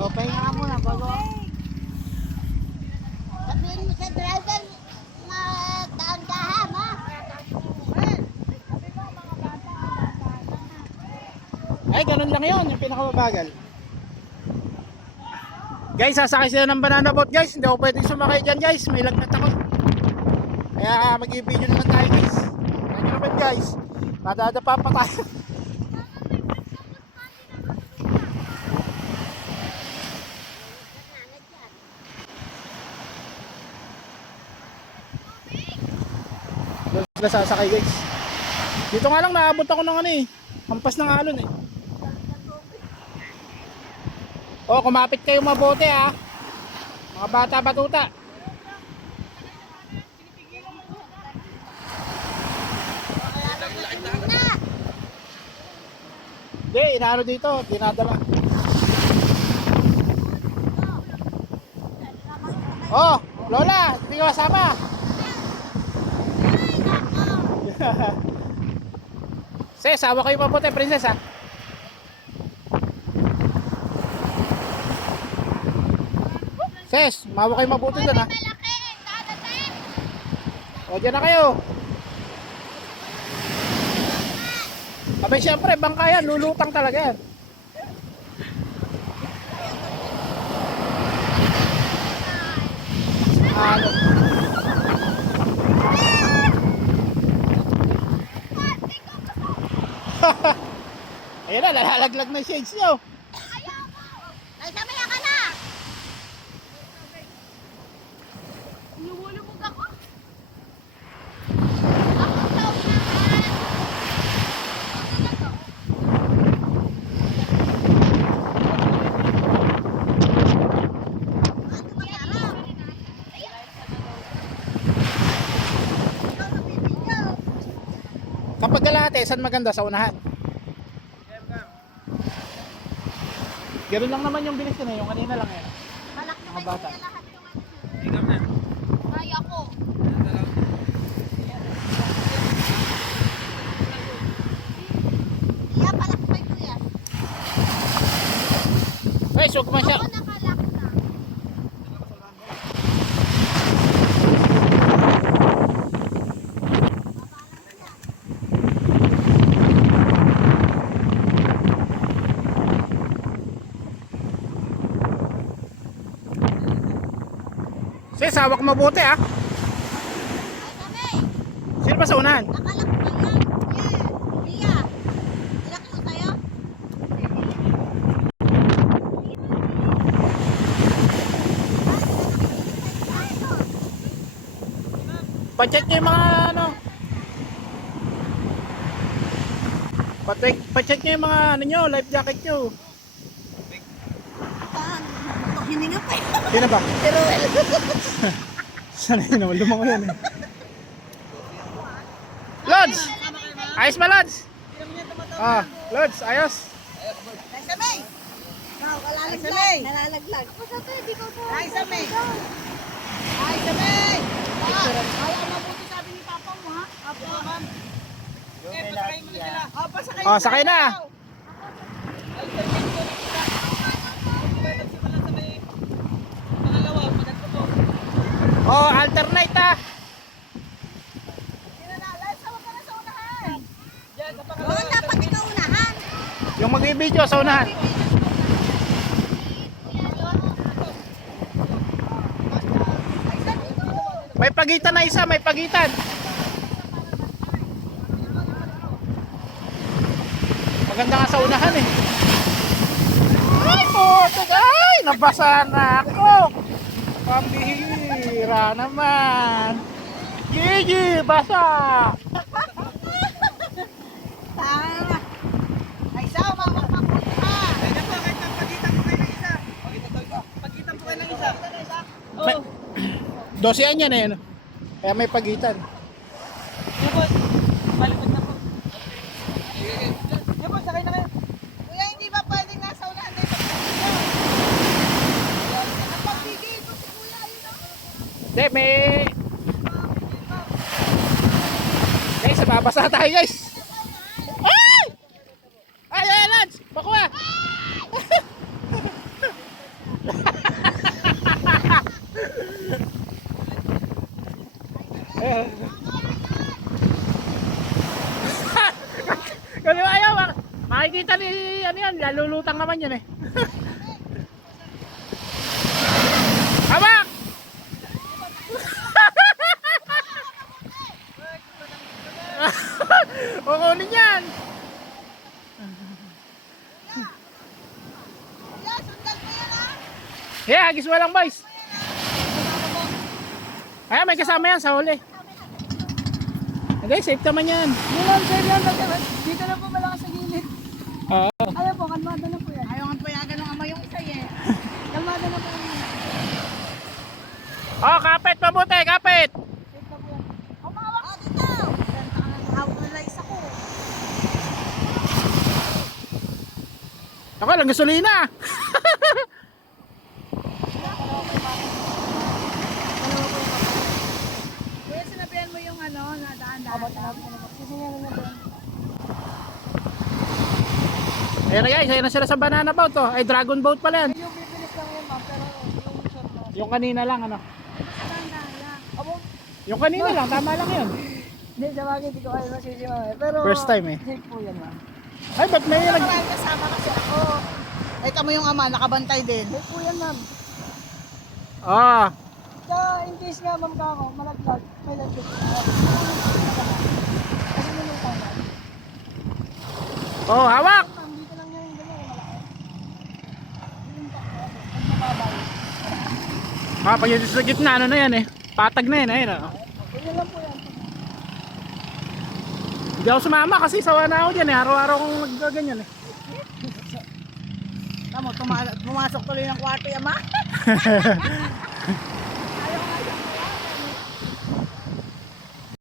O, pahinga ka muna bago. Sabihin mo sa driver, magdahan-dahan, ha? Ay, ganun lang yun, yung pinakamabagal. Guys, sasakay sila ng banana boat guys. Hindi ako pwedeng sumakay dyan guys. May lagnat ako. Kaya mag-i-video naman tayo guys. Ano naman guys. Madadapa pa tayo. Doon sila sasakay guys. Dito nga lang naabot ako ng ano eh. Hampas ng alon eh. Oh, kumapit kayo mabuti ha. Mga bata batuta. Hindi, inaano dito, dinadala. Oh, Lola, hindi ka kasama. Ses, sawa kayo mabuti, prinsesa. Ses, mawa kayo mabuti doon ha. O, dyan na kayo. Abay, syempre, bangka yan, lulutang talaga yan. Ano? Ayan na, nalalaglag na shades nyo. Ay, samaya ka na! Lumulubog ako. Ako sa unahan. Kapag galate, saan maganda sa unahan? Ganoon lang naman yung bilis ko na yung kanina lang yan. Mga bata. Kaya ko. Iya, palakpay ko yan. Guys, huwag man siya. Ako nakalak na. Sis, hawak mabuti ha. Ay, sabi. Sino ba sa unahan? Nakalak na yan. Iya. Ilak ko sa'yo. Pacheck nyo yung mga ano. Pacheck nyo yung mga ano nyo, life jacket nyo. Hininga pa yun. Sino ba? Pero well. Sana yun naman, lumango yan eh. Lods! Ayos ba Lods? Ah, Lods, ayos. Ay, sabi. Nalalaglag. Nalalaglag. Ako sa to, hindi ko po. Ay, sabi. Ay, sabi. Ay, mabuti sabi ni Papa mo, ha? Apo, ma'am. Okay, pasakay mo na sila. Oh, pasakay Oh, sakay na. Oh, alternate ah. Oo, dapat ikaw unahan. Yung mag-i-video sa unahan. May pagitan na isa, may pagitan. Maganda nga sa unahan eh. Ay, puto, ay, nabasa na ako. Pambihira naman. Gigi, basa. Tara. Ay, sa mapapapunta ka. Ay, naku, kahit na pagitan po kayo ng isa. Pagitan po kayo ng isa. May, 12 yan eh. Kaya may pagitan. Yan po, malikot na po. Yan po, sakay na kayo. Kuya, hindi ba pwedeng nasa unahan na ito? Napagbigay ko si Kuya, yun ako. Hindi, may... Guys, mabasa tayo guys. Ay! Ay, ay, Max! Pakuha! Kasi ayaw, makikita ni ano yan, lalulutang naman yan eh. Hawak! Kukunin yan! Yan, sundan mo yan ha. Yeah, hagis mo lang boys. Ay, may kasama yan sa huli. Hindi, safe naman yan. Ma'am, sir lang. Dito na po malakas sa gilid. Oo. Ayaw po, kalmado na po yan. Ayaw ang payagan ng ama yung isa eh. Kalmado na po yan. Oh, kapit mabuti, kapit. Safe na po yan. Oh, dito! Hawak na lang isa ko. Ako lang gasolina. Kuya, sinabihan mo yung ano, na daan-daan. Sisingalan na po yan. Ayan na guys, ayan na sila sa banana boat oh. Ay, dragon boat pala yan. Yung pipilit lang yan, ma'am. Pero yung short na. Yung kanina lang ano. Abo, Yung kanina lang, tama lang yun. hindi, sa bagay, hindi ko kayo masisi, ma'am. Pero, First time eh. safe po yan, ma'am. Ay, ba't may nag... Marami kasama kasi ako. Ito mo yung ama, nakabantay din. Safe po yan, ma'am. Ah, In case nga, ma'am, ka ako, malaglag, may laglag. Kasi nilutang na. oh, hawak. Ma'am, dito lang yan yung gano'n, malaki. Nilutang na. Pag mababay. Ah, pag yun sa gitna, ano na yan eh. Patag na yan, ayun oh. Ganyan lang po yan. Hindi ako sumama kasi sawa na ako dyan eh. Araw-araw akong naggaganyan eh. Tamo, pumasok tuloy ng kwarto yung ama.